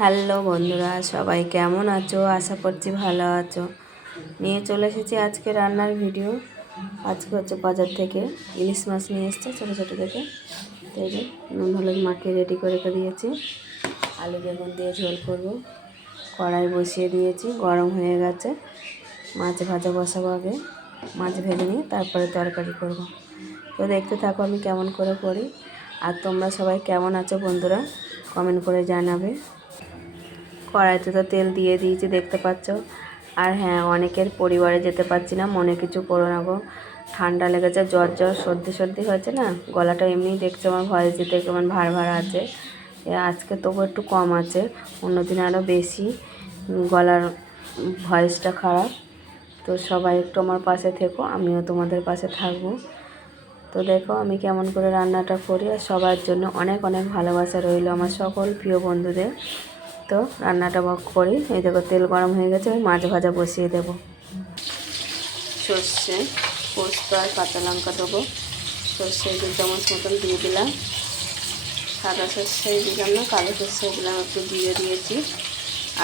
Hello বন্ধুরা, সবাই কেমন আছো? আশা করছি ভালো আছো। নিয়ে চলে এসেছি আজকে রান্নার ভিডিও। আজকে হচ্ছে বাজার থেকে ইলিশ মাছ নিয়ে এসছে ছোটো ছোটো থেকে। তো এই যে নুন হলুদ মাখিয়ে রেডি করে রেখে দিয়েছি। আলু বেগুন দিয়ে ঝোল করব। কড়াই বসিয়ে দিয়েছি, গরম হয়ে গেছে। মাছ ভাজা বসাবো, আগে মাছ ভেজে নিয়ে তারপরে তরকারি করব। তো দেখতে থাকো আমি কেমন করে করি। আর তোমরা সবাই কেমন আছো বন্ধুরা, কমেন্ট করে জানাবে। কড়াইতে তো তেল দিয়ে দিয়েছি, দেখতে পাচ্ছ। আর হ্যাঁ, অনেকের পরিবারে যেতে পারছি না, মনে কিছু করো না গো। ঠান্ডা লেগেছে, জ্বর সর্দি হয়েছে না। গলাটা এমনিই দেখছো আমার ভয়েস দিতে কেমন ভার ভার আছে। আজকে তবু একটু কম আছে, অন্যদিন আরও বেশি গলার ভয়েসটা খারাপ। তো সবাই একটু আমার পাশে থেকো, আমিও তোমাদের পাশে থাকবো। তো দেখো আমি কেমন করে রান্নাটা করি। আর সবার জন্য অনেক অনেক ভালোবাসা রইল আমার সকল প্রিয় বন্ধুদের। তো রান্নাটা করি। এই দেখো তেল গরম হয়ে গেছে, আমি মাছ ভাজা বসিয়ে দেবো। সর্ষে, পোস্ত আর কাঁচা লঙ্কা দেবো। সর্ষে 2 চামচ মতন দিয়ে দিলাম। সাদা সর্ষে দিলাম না, কালো সর্ষে দিলাম, একটু দিয়ে দিয়েছি।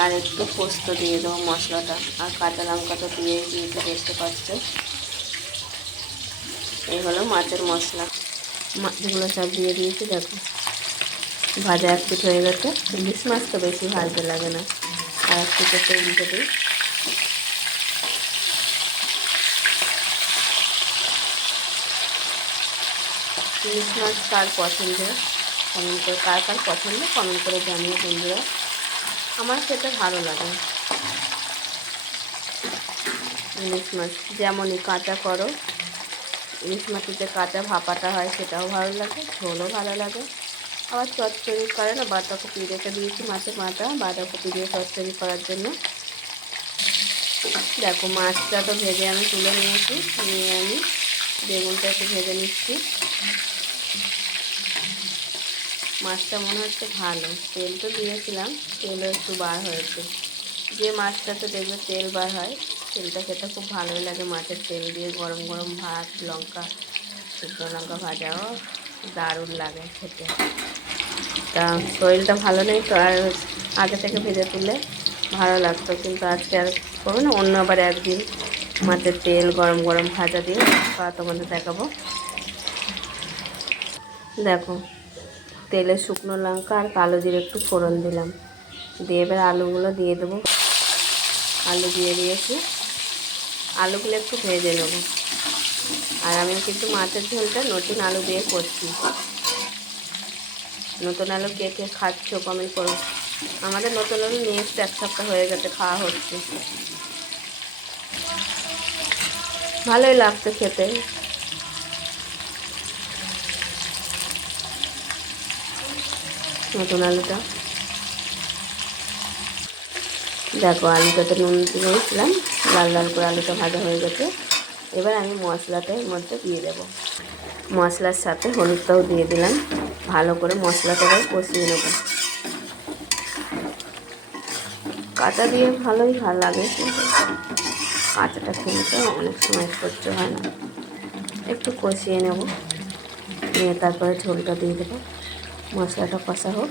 আর একটু পোস্ত দিয়ে দেবো মশলাটা। আর কাঁচা লঙ্কা তো দিয়েই দিয়েছি, দেখতে পাচ্ছ। এই হলো মাছের মশলা। মাছগুলো সব দিয়ে দিয়েছি। দেখো ভাজা এক পিঠ হয়ে গেছে। ইলিশ মাছ তো বেশি ভাজতে লাগে না। আর এক পিঠ একটু উল্টে দিই। ইলিশ মাছ কার পছন্দ কমেন্ট করে, কার পছন্দ কমেন্ট করে জানিয়ে বন্ধুরা। আমার খেতে ভালো লাগে ইলিশ মাছ। যেমনই কাঁচা করো, ইলিশ মাছের যে কাঁচা ভাপাটা হয় সেটাও ভালো লাগে, ঝোলও ভালো লাগে। আবার চচ্চড়ি করে না, বাঁধাকপি রেখে দিয়েছি, মাছের মাথা বাঁধাকপি দিয়ে চচ্চড়ি করার জন্য। দেখো মাছটা তো ভেজে আমি তুলে নিয়েছি, নিয়ে আমি বেগুনটা একটু ভেজে নিচ্ছি। মাছটা মনে হচ্ছে ভালো, তেল তো দিয়েছিলাম, তেলও একটু বার হয়েছে। যে মাছটাতে দেখবে তেল বার হয়, তেলটা খেতে খুব ভালোই লাগে। মাছের তেল দিয়ে গরম গরম ভাত, লঙ্কা, শুকনো লঙ্কা ভাজাও দারুণ লাগে খেতে। তা শরীরটা ভালো নেই তো, আর আগে থেকে ভেজে তুললে ভালো লাগতো, কিন্তু আজকে আর করবো না, অন্য আবার একদিন মাছের তেল গরম গরম ভাজা দিয়ে তোমাদের দেখাবো। দেখো তেলে শুকনো লঙ্কা আর কালো জিরে একটু ফোড়ন দিলাম, দিয়ে এবার আলুগুলো দিয়ে দেবো। আলু দিয়ে দিয়েছি, আলুগুলো একটু ভেজে নেব। আর আমি কিন্তু মাছের ঝোলটা নতুন আলু দিয়ে করছি। নতুন আলু কে কে খাচ্ছ কমেন্ট করো। আমাদের নতুন আলু নিয়ে এসছে, 1 সপ্তাহ হয়ে গেছে, খাওয়া হচ্ছে, ভালোই লাগছে খেতে। নতুন আলুটা দেখো, আলুটাতে নুন দিয়েছিলাম, লাল লাল করে আলুটা ভাজা হয়ে গেছে। এবার আমি মশলাটা এর মধ্যে দিয়ে দেবো। মশলার সাথে হলুদটাও দিয়ে দিলাম, ভালো করে মশলাটাকে কষিয়ে নেব। কাঁচা দিয়ে ভালোই ভালো লাগে, কিন্তু কাঁচাটা খেলে তো অনেক সময় সহ্য হয় না। একটু কষিয়ে নেব, নিয়ে তারপরে ঝোলটা দিয়ে দেবো। মশলাটা কষা হোক।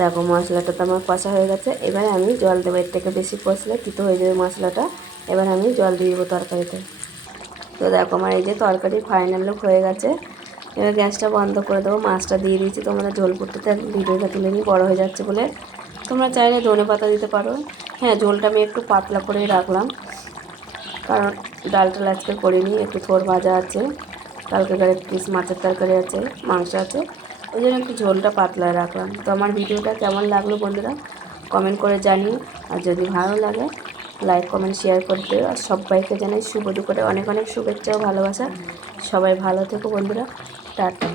দেখো মশলাটা তো আমার কষা হয়ে গেছে, এবার আমি জল দেবো। এর থেকে বেশি কষলে তিতো হয়ে যাবে মশলাটা। এবার আমি জল দিয়ে দেবো তরকারিতে। তো দেখো আমার এই যে তরকারি ফাইনাল লুক হয়ে গেছে। এবার গ্যাসটা বন্ধ করে দেবো। মাছটা দিয়ে দিয়েছি, তোমরা ঝোল করতে ভিডিওটা তুলে নিই, বড়ো হয়ে যাচ্ছে বলে। তোমরা চাইলে ধনে পাতা দিতে পারো। হ্যাঁ, ঝোলটা আমি একটু পাতলা করেই রাখলাম, কারণ ডালটা আজকে করিনি, একটু থোর ভাজা আছে, কালকে পিস মাছের তরকারি আছে, মাংস আছে, ওই জন্য একটু ঝোলটা পাতলায় রাখলাম। তো আমার ভিডিওটা কেমন লাগলো বন্ধুরা কমেন্ট করে জানিও। আর যদি ভালো লাগে লাইক কমেন্ট শেয়ার করে দিও। আর সবাইকে জানাই শুভ দুপুরে অনেক অনেক শুভেচ্ছা ও ভালোবাসা। সবাই ভালো থেকো বন্ধুরা, টাটা।